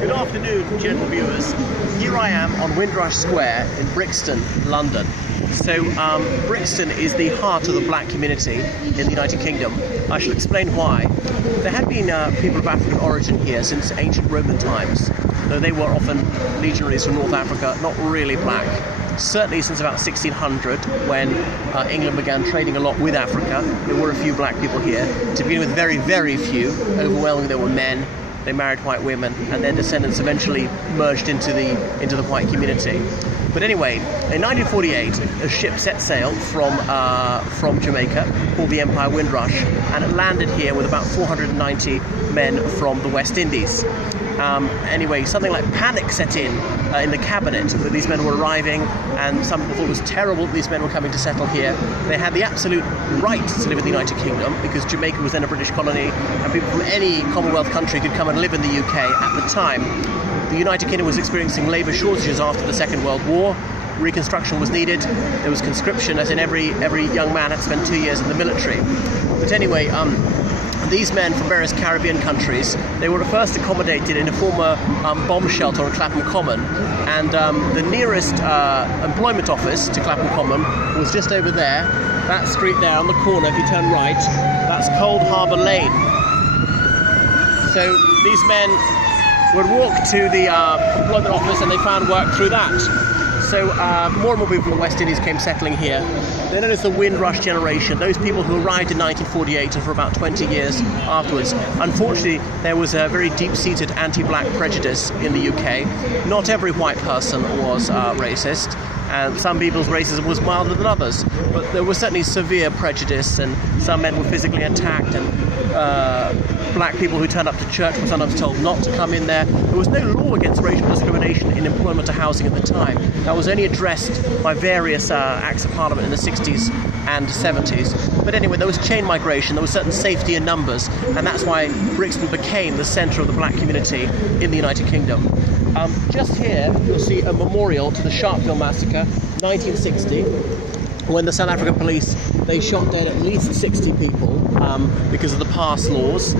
Good afternoon, gentle viewers. Here I am on Windrush Square in Brixton, London. So Brixton is the heart of the black community in the United Kingdom. I shall explain why. There had been people of African origin here since ancient Roman times, though they were often legionaries from North Africa, not really black. Certainly since about 1600, when England began trading a lot with Africa, there were a few black people here. To begin with, very, very few. Overwhelmingly there were men. They married white women, and their descendants eventually merged into the white community. But anyway, in 1948, a ship set sail from Jamaica called the Empire Windrush, and it landed here with about 490 men from the West Indies. Anyway, something like panic set in the cabinet that these men were arriving, and some people thought it was terrible that these men were coming to settle here. They had the absolute right to live in the United Kingdom because Jamaica was then a British colony, and people from any Commonwealth country could come and live in the UK at the time. The United Kingdom was experiencing labour shortages after the Second World War. Reconstruction was needed. There was conscription, as in every young man had spent 2 years in the military. But anyway, these men from various Caribbean countries, they were first accommodated in a former bomb shelter on Clapham Common, and the nearest employment office to Clapham Common was just over there, that street there on the corner. If you turn right, that's Cold Harbour Lane. So these men would walk to the employment office and they found work through that. So more and more people from the West Indies came settling here. They're known as the Windrush generation, those people who arrived in 1948 and for about 20 years afterwards. Unfortunately, there was a very deep-seated anti-black prejudice in the UK. Not every white person was racist, and some people's racism was milder than others. But there was certainly severe prejudice, and some men were physically attacked, and black people who turned up to church were sometimes told not to come in there. There was no law against racial discrimination in employment or housing at the time. That was only addressed by various acts of parliament in the 60s and 70s. But anyway, there was chain migration, there was certain safety in numbers, and that's why Brixton became the centre of the black community in the United Kingdom. Just here, you'll see a memorial to the Sharpeville Massacre, 1960, when the South African police, they shot dead at least 60 people because of the pass laws.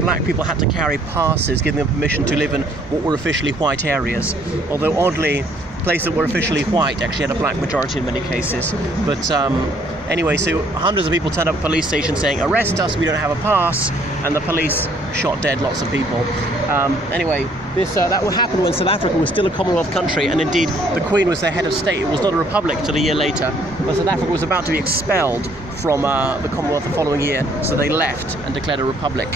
Black people had to carry passes giving them permission to live in what were officially white areas, although oddly, places that were officially white actually had a black majority in many cases. But anyway, so hundreds of people turned up at police stations saying, "Arrest us, we don't have a pass," and the police shot dead lots of people. Anyway, that would happen when South Africa was still a Commonwealth country, and indeed the Queen was their head of state. It was not a republic till a year later, but South Africa was about to be expelled from the Commonwealth the following year, so they left and declared a republic.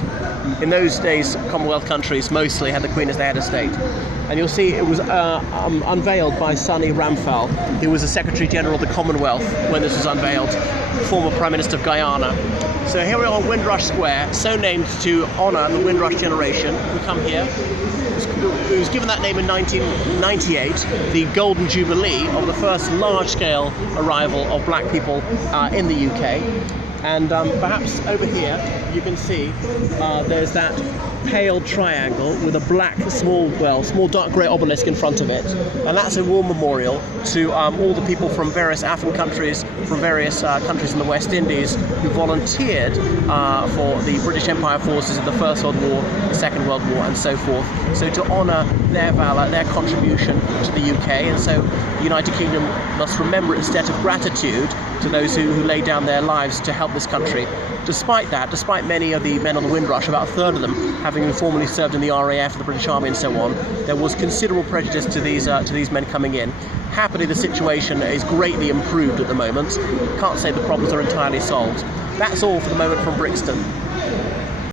In those days, Commonwealth countries mostly had the Queen as their head of state. And you'll see it was unveiled by Sonny Ramphal, who was the Secretary General of the Commonwealth when this was unveiled, former Prime Minister of Guyana. So here we are on Windrush Square, so named to honour the Windrush generation who come here. It was given that name in 1998, the Golden Jubilee of the first large-scale arrival of black people in the UK. And perhaps over here you can see there's that pale triangle with a black small dark grey obelisk in front of it, and that's a war memorial to all the people from various African countries, from various countries in the West Indies who volunteered for the British Empire forces in the First World War, the Second World War, and so forth. So to honour their valour, their contribution to the UK, and so the United Kingdom must remember its debt of gratitude to those who laid down their lives to help this country. Despite that, despite many of the men on the Windrush, about a third of them having formerly served in the RAF, the British Army and so on, there was considerable prejudice to these men coming in. Happily, the situation is greatly improved at the moment. Can't say the problems are entirely solved. That's all for the moment from Brixton.